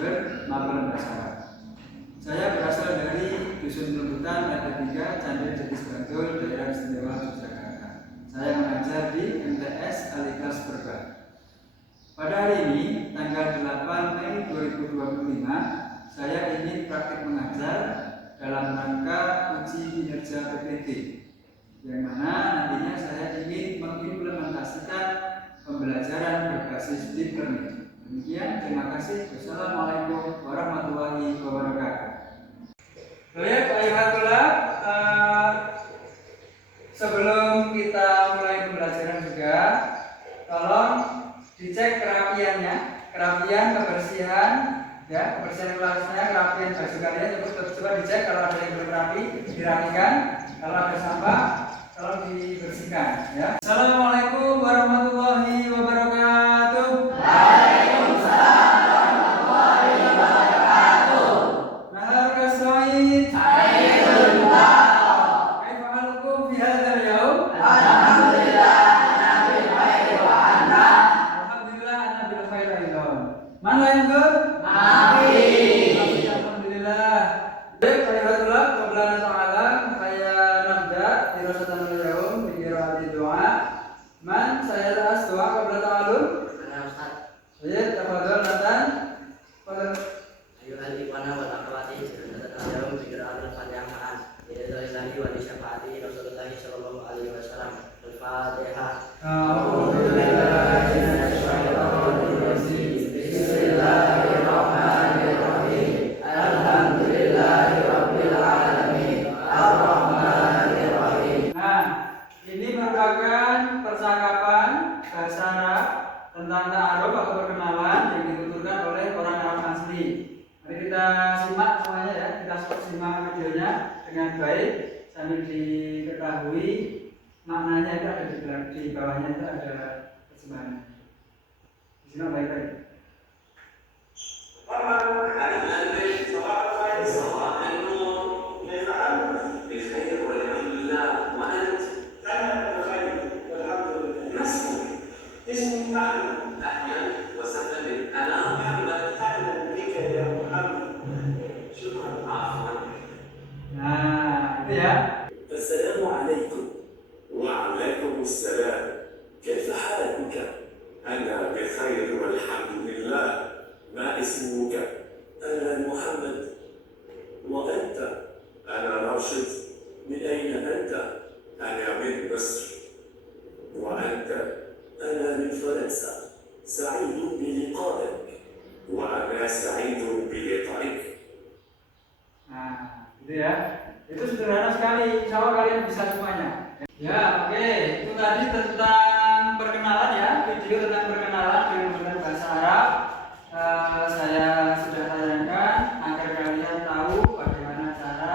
Jember, Magelang Basara. Saya berasal dari Dusun Lembutan, RT 3, Candil Jetis Bantul, Daerah Istimewa Yogyakarta. Saya mengajar di MTS Alikas Berbat. Pada hari ini, tanggal 8 Mei 2025, saya ingin praktik mengajar dalam rangka uji kinerja PPT, yang mana nantinya saya ingin mengimplementasikan pembelajaran berbasis deep learning. Demikian, terima kasih. Wassalamualaikum warahmatullahi wabarakatuh. Baik, ayuhatullah. Sebelum kita mulai pembelajaran juga, tolong dicek kerapiannya, kerapian, kebersihan, ya, kebersihan kelasnya, kerapian baju kalian. Coba dicek kalau ada yang belum rapi, dirapikan. Kalau ada sampah, tolong dibersihkan. Ya. Assalamualaikum warahmatullahi wabarakatuh. Waalaikumsalam warahmatullahi wabarakatuh. Nahar kasaid. Sayyidul Baqo. Kaifa halukum fi hadzal yaum? Alhamdulillah ana bil khairi wa anta. Alhamdulillah ana bil khairi aidan. Mana yang good? Amin. Alhamdulillah. Baik, ayuhatullah, qabla ta'ala saya nabda dirasatanul yaum bi qiraati doa. Man saya ras doa qabla ta'alun? Ana Ustaz. Baik, tafadhol Natan. Fadhol. Ayuhal ikhwana wal akhwati, selamat datang di qiraatul Fatihah. Billahi wa li syafaati Rasulullah sallallahu alaihi wasallam. Al-Fatihah. A'udzubillahi minasyaitonir rajim. Bismillahirrahmanirrahim. Alhamdulillahirabbil alamin. Arrahmanirrahim. Nah, ini merupakan percakapan bahasa Arab tentang ta'aruf atau perkenalan yang dituturkan oleh orang Arab asli. Mari kita simak semuanya ya, kita simak videonya dengan baik sambil diketahui maknanya. Itu ada di bawahnya, itu ada terjemahannya. Disimak baik-baik. Nah, itu ya. Assalamualaikum. Waalaikumsalam. Kaifa haluka? Ana bi khair walhamdulillah. Ma ismuka? Ana Muhammad. Wa anta? Ana Rashid. Min ayna anta? Ana min Misr. Wa anta? Ana min Fransa. سعيد بلقائك وأنا سعيد بلقائك. Nah, itu ya. Itu sederhana sekali, insya Allah kalian bisa semuanya. Ya, oke. Itu tadi tentang perkenalan ya, video tentang perkenalan dengan bahasa Arab. Saya sudah tayangkan agar kalian tahu bagaimana cara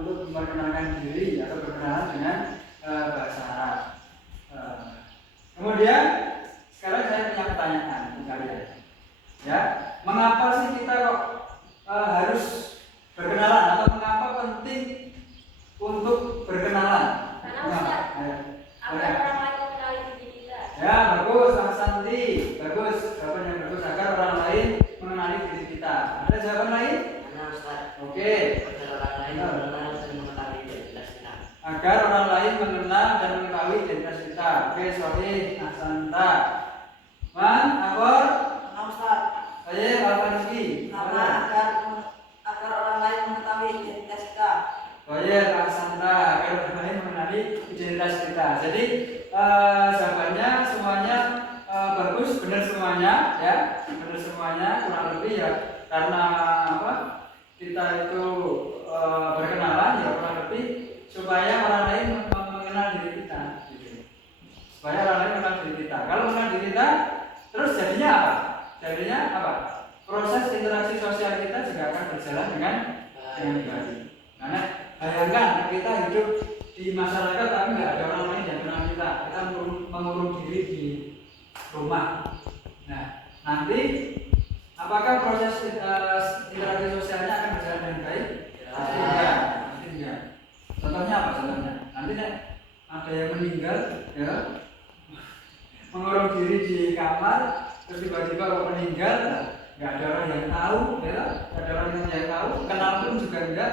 untuk memperkenalkan diri atau berkenalan dengan bahasa Arab. Kemudian sekarang saya punya pertanyaan untuk kalian. Ya, mengapa sih kita kok harus berkenalan atau mengapa penting untuk berkenalan? Karena Ustaz, agar orang lain mengenali diri kita. Ya, bagus, Santi. Bagus, jawaban yang bagus, agar orang lain mengenali diri kita. Ada jawaban lain? Ana Ustaz. Oke. Agar orang lain mengenal dan mengetahui identitas kita. Agar orang lain mengenal dan mengetahui identitas kita. Oke, sorry, Asanta. Man, Akor, Nah, Ustaz, saya Alfanski. agar orang lain mengetahui identitas kita. Baik, Asanta. Agar orang lain mengenali identitas kita. Jadi jawabannya semuanya bagus, benar semuanya, ya, benar semuanya. Kurang lebih ya, karena apa? Kita itu berkenalan, ya kurang lebih supaya orang lain mengenal diri kita. Gitu. Supaya orang lain mengenal diri kita. Kalau mengenal diri kita, terus jadinya apa? Jadinya apa? Proses interaksi sosial kita juga akan berjalan dengan baik. Karena bayangkan kita hidup di masyarakat tapi nggak ada orang lain yang kenal kita. Kita mengurung diri di rumah. Nah, nanti apakah proses interaksi sosialnya akan berjalan dengan baik? Pasti enggak. Pasti enggak. Contohnya apa? Contohnya nanti ada yang meninggal, ya, mengurung diri di kamar, terus tiba-tiba meninggal, nggak ada orang yang tahu. tahu, ya, ada orang yang tidak tahu, kenal pun juga enggak,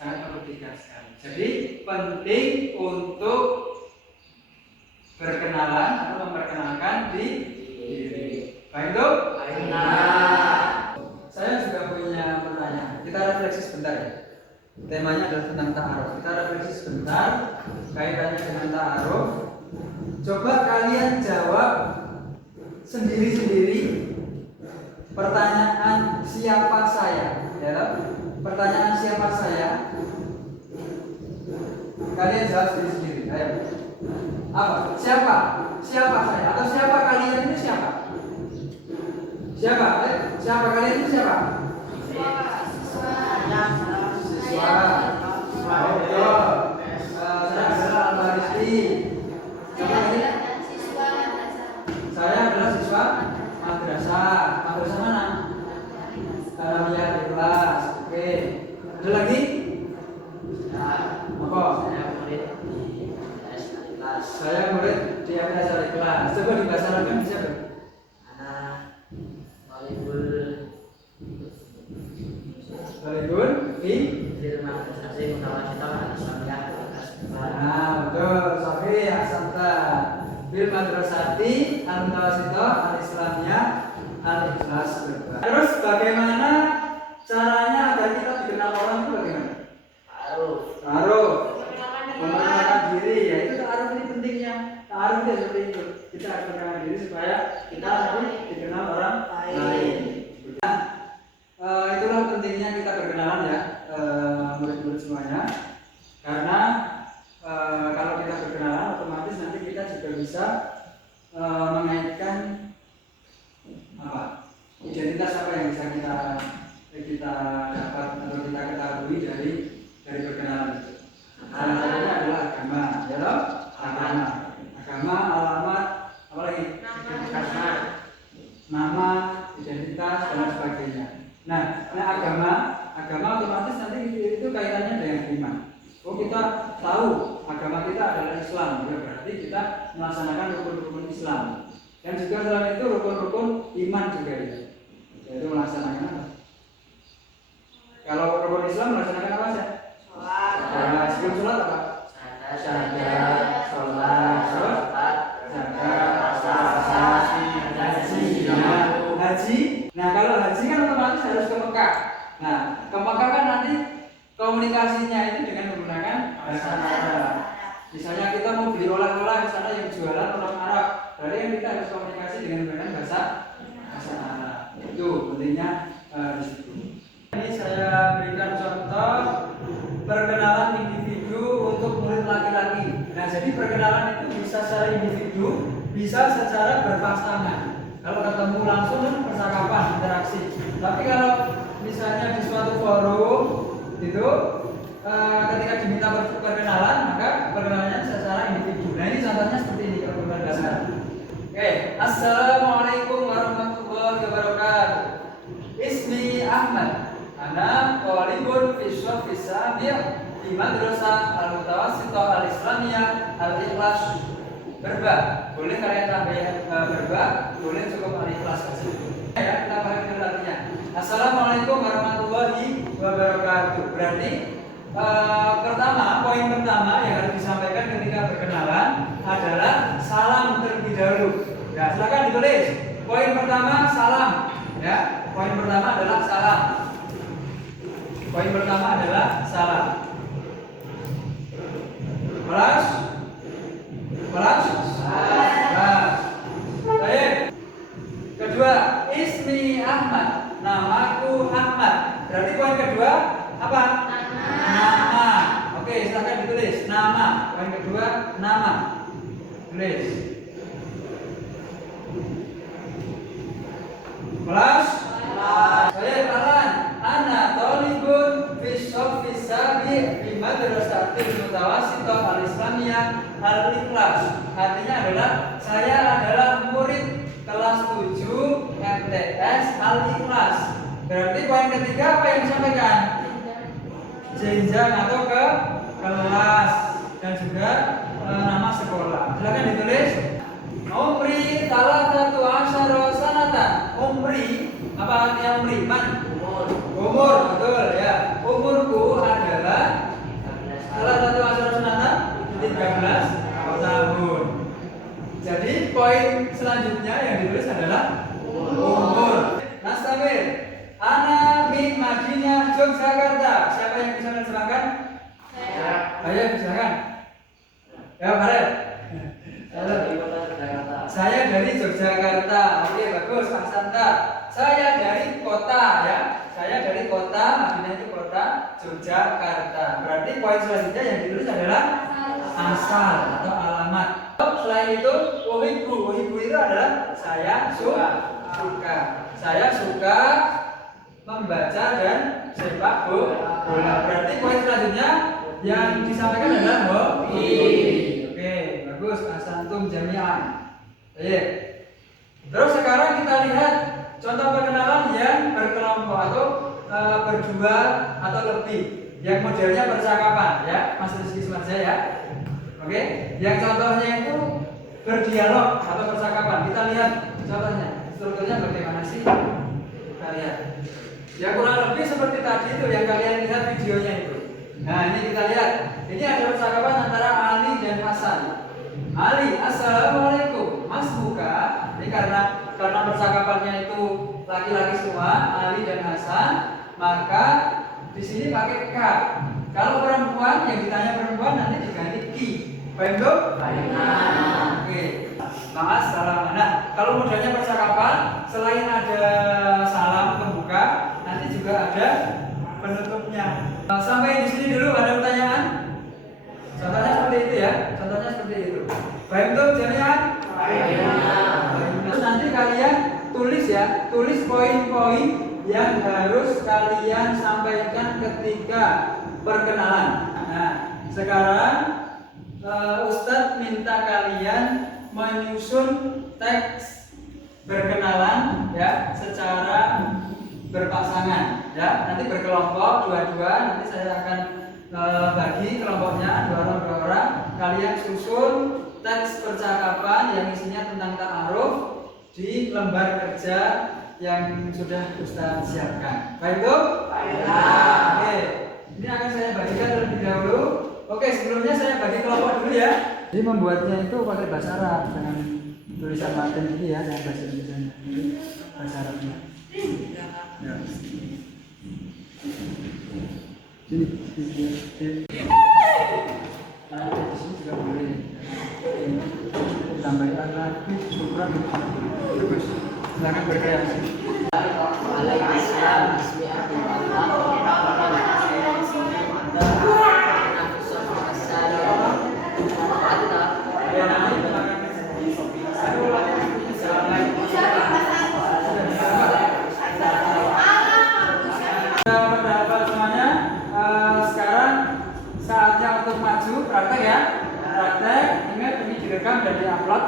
sangat merugikan sekali. Jadi penting untuk berkenalan atau memperkenalkan diri. Baik itu? Saya juga punya pertanyaan. Kita refleksi sebentar ya. Temanya adalah tentang ta'aruf. Kita refleksi sebentar kaitannya dengan ta'aruf. Coba kalian jawab sendiri-sendiri pertanyaan siapa saya, ya. Pertanyaan siapa saya. Kalian jawab sendiri-sendiri. Ayo. Apa? Siapa? Siapa saya? Atau siapa kalian itu siapa? Siapa? Siapa kalian itu siapa? Siswa. Betul. Saya adalah Al-Baristi. Siapa lagi? Saya adalah siswa madrasah. Madrasah mana? Alamiah di kelas. Oke. Ada lagi? Apa? Saya murid di MTS di kelas. Coba dibahasa Arabkan bisa ber? Walidun fi nah, betul. Sahih, ahsanta. Bil madrasati al-mutawassithah al-islamiyah al-ikhlas. Terus bagaimana caranya agar kita dikenal orang itu bagaimana? Ta'aruf. Memperkenalkan diri, ya itu ta'aruf ini pentingnya. Ta'aruf itu seperti itu. Kita harus memperkenalkan diri supaya kita nanti dikenal orang lain. Itulah pentingnya kita berkenalan ya, murid-murid semuanya. Karena kalau kita berkenalan otomatis nanti kita juga bisa mengaitkan apa identitas apa yang bisa kita dapat atau kita ketahui dari berkenalan itu. Salah satunya adalah agama, ya loh? Agama, alamat, apa lagi? Nama, identitas dan sebagainya. Nah, agama otomatis nanti itu kaitannya dengan iman. Oh, kita tahu agama kita adalah Islam, ya berarti kita melaksanakan rukun-rukun Islam. Dan juga selain itu rukun-rukun iman juga ya. Yaitu melaksanakan apa? Kalau rukun Islam melaksanakan apa sih? Sholat. Sebelum sholat apa? Syahadat, sholat, haji. Nah, kalau haji kan otomatis harus ke Mekah. Nah, ke Mekah kan nanti komunikasinya itu dengan menggunakan bahasa Arab. Misalnya kita mau beli oleh-oleh di sana yang jualan orang Arab, berarti kan kita harus komunikasi dengan menggunakan bahasa Arab. Itu pentingnya di situ. Ini saya berikan contoh perkenalan individu untuk murid laki-laki. Nah, jadi perkenalan itu bisa secara individu, bisa secara berpasangan. Kalau ketemu langsung kan percakapan, interaksi. Tapi kalau misalnya di suatu forum itu ketika diminta perkenalan, maka perkenalannya secara individu. Nah, ini contohnya seperti ini kalau berkenalan. Oke, assalamualaikum warahmatullahi wabarakatuh. Ismi Ahmad. Ana thalibun fi shafi sabi' di madrasah al-mutawassithah al-islamiyah al-ikhlas. Berba, boleh kalian tambah berba, boleh cukup al-ikhlas saja. Ya, kita bahas dulu artinya. Assalamualaikum warahmatullahi wabarakatuh. Berarti poin pertama yang harus disampaikan ketika berkenalan adalah salam terlebih dahulu. Ya, silakan ditulis. Poin pertama salam. Ya, poin pertama adalah salam. Poin pertama adalah salam. Kelas? Baik. Kedua, ismi Ahmad. Namaku Ahmad. Berarti poin kedua apa? Nama. Oke, silakan ditulis. Nama. Poin kedua nama. Tulis. Kelas? Baik, pelan. Ana thalibun fi shafi sabi' fi madrasatil mutawassithah al-islamiyah al-ikhlas. Artinya adalah saya adalah murid kelas 7 MTS al-ikhlas. Berarti poin ketiga apa yang disampaikan? Jenjang atau ke kelas dan juga nama sekolah. Silakan ditulis. Umri salah satu asyara sanatan. Umri Apa artinya umri? Man? Umur. Umur, betul ya. Umurku adalah salah satu asyara sunatan 13 tahun. Jadi poin selanjutnya yang ditulis adalah umur. Nastamir. Ana min Madinah Yogyakarta. Siapa yang bisa menerjemahkan? Ayo silakan. Ya, Farel. Saya dari Yogyakarta. Oke, bagus, Mas Santa. Saya dari kota ya. Saya dari kota, Madinah itu kota Yogyakarta. Berarti poin selanjutnya yang ditulis adalah asal atau alamat. Selain itu, wohibu itu adalah saya suka. Saya suka membaca dan sepak bola. Berarti poin selanjutnya yang disampaikan adalah hobi. Oke, bagus. Asantum jami'an. Baik. Terus sekarang kita lihat contoh perkenalan yang berkelompok atau berdua atau lebih. Yang modelnya percakapan ya, Mas Rizky Sumarja ya. Oke, yang contohnya itu berdialog atau percakapan. Kita lihat contohnya. Strukturnya bagaimana sih? Kita lihat. Ya kurang lebih seperti tadi itu yang kalian lihat videonya itu. Nah, ini kita lihat. Ini ada percakapan antara Ali dan Hasan. Ali, assalamualaikum. Mas buka. Ini karena percakapannya itu laki-laki semua, Ali dan Hasan, maka di sini pakai K. Kalau perempuan yang ditanya perempuan nanti diganti ki. Paham tuh? Oke. Mas salam. Nah, kalau modelnya percakapan, selain ada salam pembuka, nanti juga ada penutupnya. Sampai di sini dulu ada pertanyaan? Contohnya seperti itu ya. Contohnya seperti itu. Paham tuh jami'an? Terus nanti kalian tulis ya, tulis poin-poin yang harus kalian sampaikan ketika perkenalan. Nah, sekarang Ustadz minta kalian menyusun teks berkenalan ya secara berpasangan ya. Nanti berkelompok dua-dua. Nanti saya akan bagi kelompoknya dua orang. Kalian susun teks percakapan yang isinya tentang ta'aruf di lembar kerja yang sudah Ustaz siapkan. Baik Bu? Oke. Ini akan saya bagikan terlebih dahulu. Oke, sebelumnya saya bagi kelompok dulu ya. Jadi membuatnya itu pakai bahasa Arab dengan tulisan Latin ini ya, dengan bahasa Indonesia. Ini bahasa Arabnya. Ya. Sini. Nah, di sini juga boleh. Tambahkan lagi syukuran. Bagus. Silakan berkreasi. Waalaikumsalam. Saatnya untuk maju praktek ya. Praktek, ingat ini direkam dan diupload.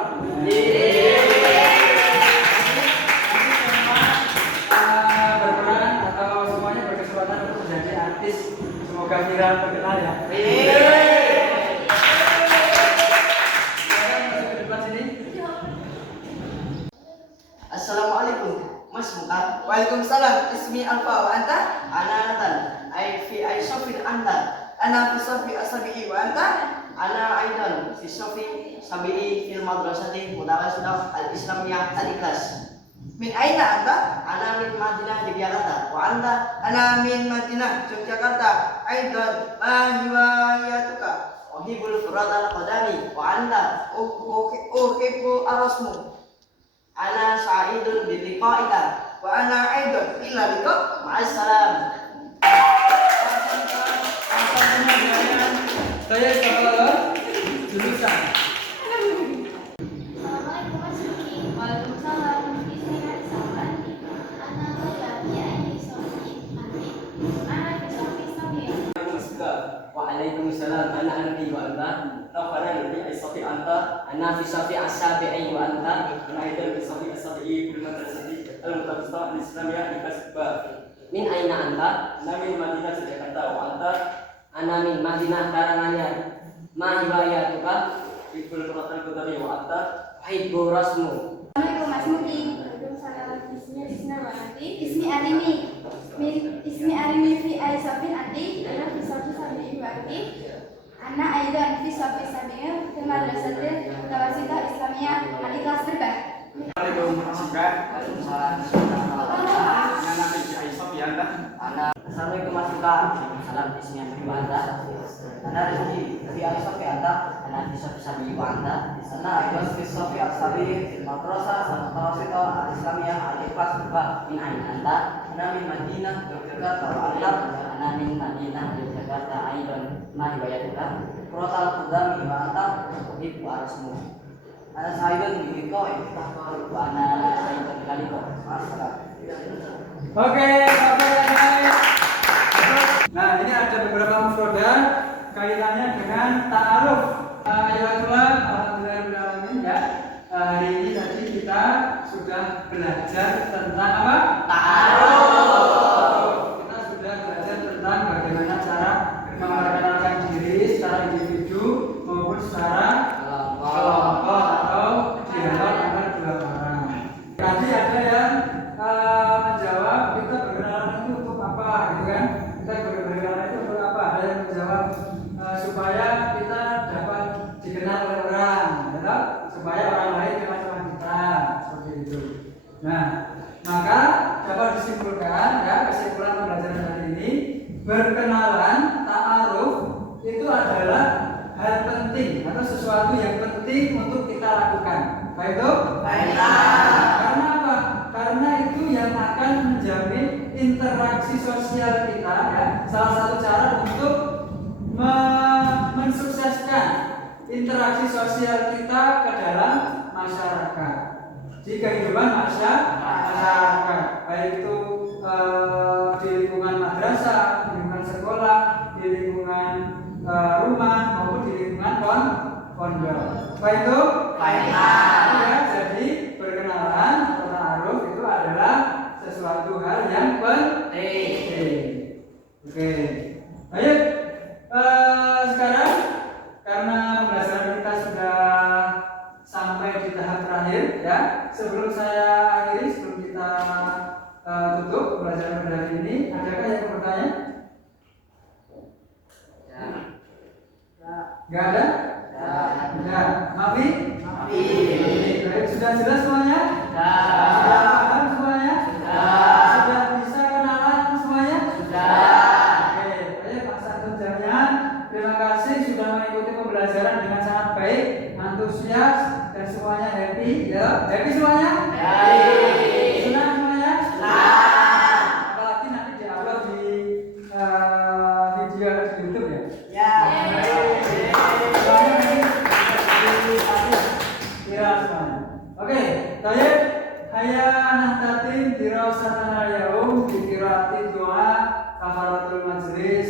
Berperan atau semuanya berkesempatan untuk menjadi artis. Semoga viral terkenal ya. Assalamualaikum. Mas buka. Waalaikumsalam. Ismi Alfa wa anta? Ana Nathan. I Sofi anta. Ana fi Sofi asabi'i wa anta? Ana aidan fi Sofi sabi'i fil madrasati mutawasitah al-islamiyah al-ikhlas. Min aina anta? Ana min Madinah Yogyakarta. Wa anta? Ana min Madinah Yogyakarta. Aidan ma hiwayatuka? Uhibul furadal qadami. Wa anta? Uhibbu arasmu. Ana sa'idun bi liqa'ika. Wa ana aidan illa liqa'. Ma'assalam. Saya kepala jurusan. Assalamualaikum Mas Yuki. Waalaikumsalam. Ismi Aisyah Andi. Anak saya Aini Sofi Andi. Anak Sofi Sofi. Waalaikumsalam. Ana Andi wa anta. Tafara nanti Sofi anta. Ana fi Sofi asabi'i wa anta. Ana aidan fi Sofi asabi'i fil madrasati al-mutawasitah al-islamiyah al-kasbah. Min aina anta? Ana min Madinah Yogyakarta. Wa anta? Ana min Madinah Karanganyar. Ma hiwayatuka? Ibul Qur'an Qudari wa anta? Hibbu rasmu. Assalamualaikum Mas Muki. Waalaikumsalam. Bismillah. Ismi Arimi. Ismi Arimi fi Aisafin Andi. Ana fi Safi Sabi Andi. Ana Aidan fi Safi Sabi. Kemal Dasar Tawasita Islamiyah. Adik kelas berapa? Assalamualaikum warahmatullahi wabarakatuh. Ismi Anda. Ana Rizki fi Aisyah Anda. Ana fi Sabi Anda. Ana Aidan fi Safi Sabi Madrasah Tawasita Islamiyah Adik kelas berapa? Min Anda. Ana min Madinah Yogyakarta Anda. Ana min Madinah Yogyakarta Aidan. Ma hiwayatuka. Protokol Qudami wa anta ibu arasmu. Ana Saidun bidiko wa ana Saidun kaliko. Oke, Bapak yang baik. Nah, ini ada beberapa mufrodat kaitannya dengan ta'aruf. Alhamdulillah, alhamdulillah ya. Hari ini tadi kita sudah belajar tentang apa? Ta'aruf. Kita sudah belajar tentang bagaimana cara memperkenalkan diri secara individu maupun secara kelompok atau dialog antara dua orang. Tadi ada yang menjawab kita berkenalan itu untuk apa, gitu kan? Kita berkenalan itu untuk apa? Ada yang menjawab supaya kita dapat dikenal oleh orang, gitu? Supaya orang lain kenal sama kita, seperti itu. Nah, maka dapat disimpulkan ya, kesimpulan pembelajaran hari ini, berkenalan ta'aruf itu adalah hal penting atau sesuatu yang penting untuk kita lakukan. Baik itu? Karena apa? Karena itu yang akan menjamin interaksi sosial kita ya. Salah satu cara untuk mensukseskan interaksi sosial kita ke dalam masyarakat. Di kehidupan masyarakat, baik itu di lingkungan madrasah, di lingkungan sekolah, di lingkungan rumah maupun di lingkungan pondok. Baik itu? Ya, jadi berkenalan atau ta'aruf itu adalah sesuatu hal yang penting. Oke. Baik. Sekarang karena pembelajaran kita sudah sampai di tahap terakhir ya. Sebelum saya akhiri, sebelum kita tutup pembelajaran pada hari ini, adakah yang bertanya? Enggak ada? Ya, Mafi? Baik, sudah jelas semuanya? Sudah paham semuanya? Sudah bisa kenalan semuanya? Oke, baik Pak Santun Jamian, terima kasih sudah mengikuti pembelajaran dengan sangat baik, antusias dan semuanya happy, ya? Happy semuanya? Senang semuanya? Apalagi nanti di-upload di video di YouTube ya? Oke, baik. Hayya nahtatim dirasatan al-yaum bi qiraatil doa kafaratul majlis